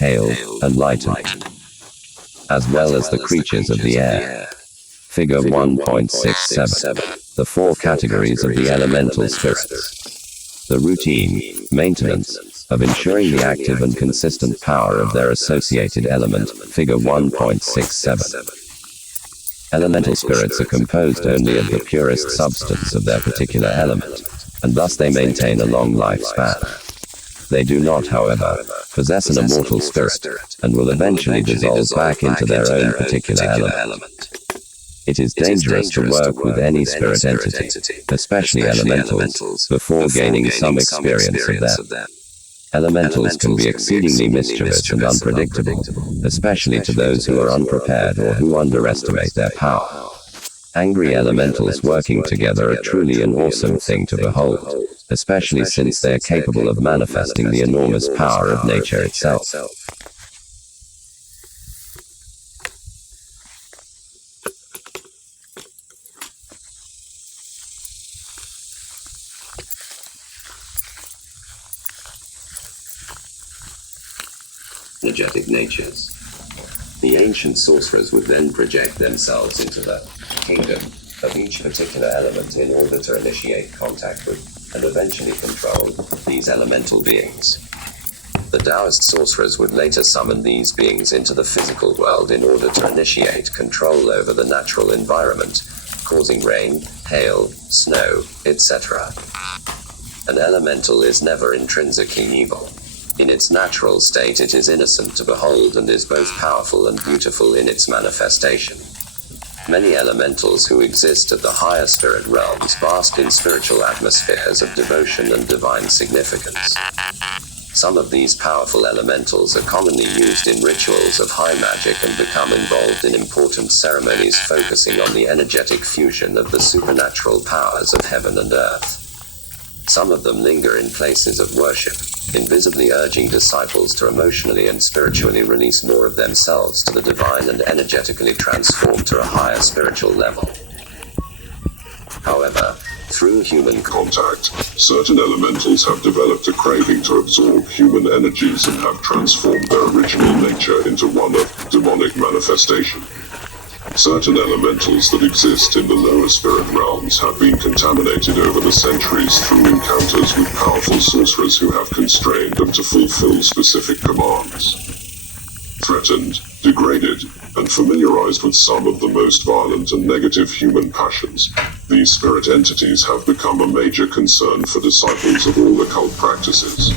hail, and lighten, as well as the creatures of the air. Figure 1.67. The four categories of the elemental spirits. The routine, maintenance, of ensuring the active and consistent power of their associated element. Figure 1.67. Elemental spirits are composed only of the purest substance of their particular element, and thus they maintain a long lifespan. They do not, however, possess an immortal spirit, and will eventually dissolve back into their own particular element. It is dangerous to work with any spirit entity, especially elementals, before gaining some experience of them. Elementals can be exceedingly mischievous and unpredictable, especially to those who are unprepared or who underestimate their power. Angry elementals working together are truly an awesome thing to behold, especially since they are capable of manifesting the enormous power of nature itself. Energetic natures. The ancient sorcerers would then project themselves into the kingdom of each particular element in order to initiate contact with and eventually control these elemental beings. The Taoist sorcerers would later summon these beings into the physical world in order to initiate control over the natural environment, causing rain, hail, snow, etc. An elemental is never intrinsically evil. In its natural state it is innocent to behold and is both powerful and beautiful in its manifestation. Many elementals who exist at the higher spirit realms bask in spiritual atmospheres of devotion and divine significance. Some of these powerful elementals are commonly used in rituals of high magic and become involved in important ceremonies focusing on the energetic fusion of the supernatural powers of heaven and earth. Some of them linger in places of worship, invisibly urging disciples to emotionally and spiritually release more of themselves to the divine and energetically transform to a higher spiritual level. However, through human contact, certain elementals have developed a craving to absorb human energies and have transformed their original nature into one of demonic manifestation. Certain elementals that exist in the lower spirit realms have been contaminated over the centuries through encounters with powerful sorcerers who have constrained them to fulfill specific commands. Threatened, degraded, and familiarized with some of the most violent and negative human passions, these spirit entities have become a major concern for disciples of all occult practices.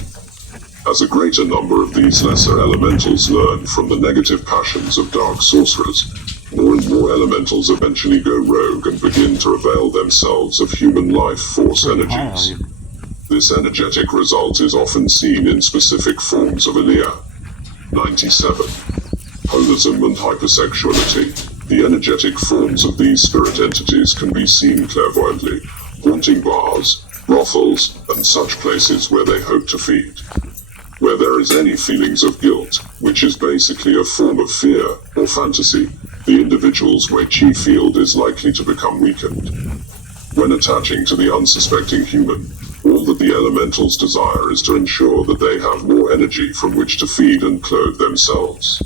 As a greater number of these lesser elementals learn from the negative passions of dark sorcerers, more and more elementals eventually go rogue and begin to avail themselves of human life force energies. This energetic result is often seen in specific forms of Elia. 97. Holism and hypersexuality. The energetic forms of these spirit entities can be seen clairvoyantly, haunting bars, brothels, and such places where they hope to feed. Where there is any feelings of guilt, which is basically a form of fear or fantasy, the individual's Wei Qi field is likely to become weakened. When attaching to the unsuspecting human, all that the elementals desire is to ensure that they have more energy from which to feed and clothe themselves.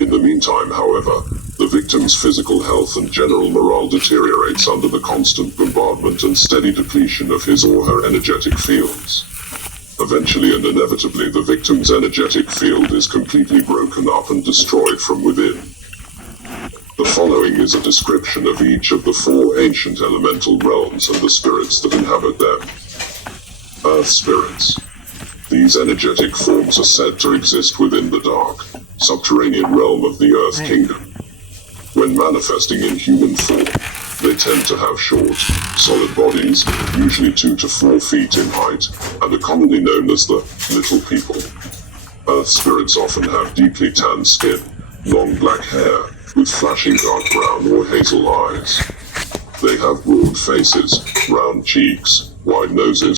In the meantime, however, the victim's physical health and general morale deteriorates under the constant bombardment and steady depletion of his or her energetic fields. Eventually and inevitably, the victim's energetic field is completely broken up and destroyed from within. The following is a description of each of the four ancient elemental realms and the spirits that inhabit them. Earth spirits. These energetic forms are said to exist within the dark, subterranean realm of the Earth Kingdom. When manifesting in human form, they tend to have short, solid bodies, usually 2 to 4 feet in height, and are commonly known as the Little People. Earth spirits often have deeply tanned skin, long black hair, with flashing dark brown or hazel eyes. They have broad faces, round cheeks, wide noses,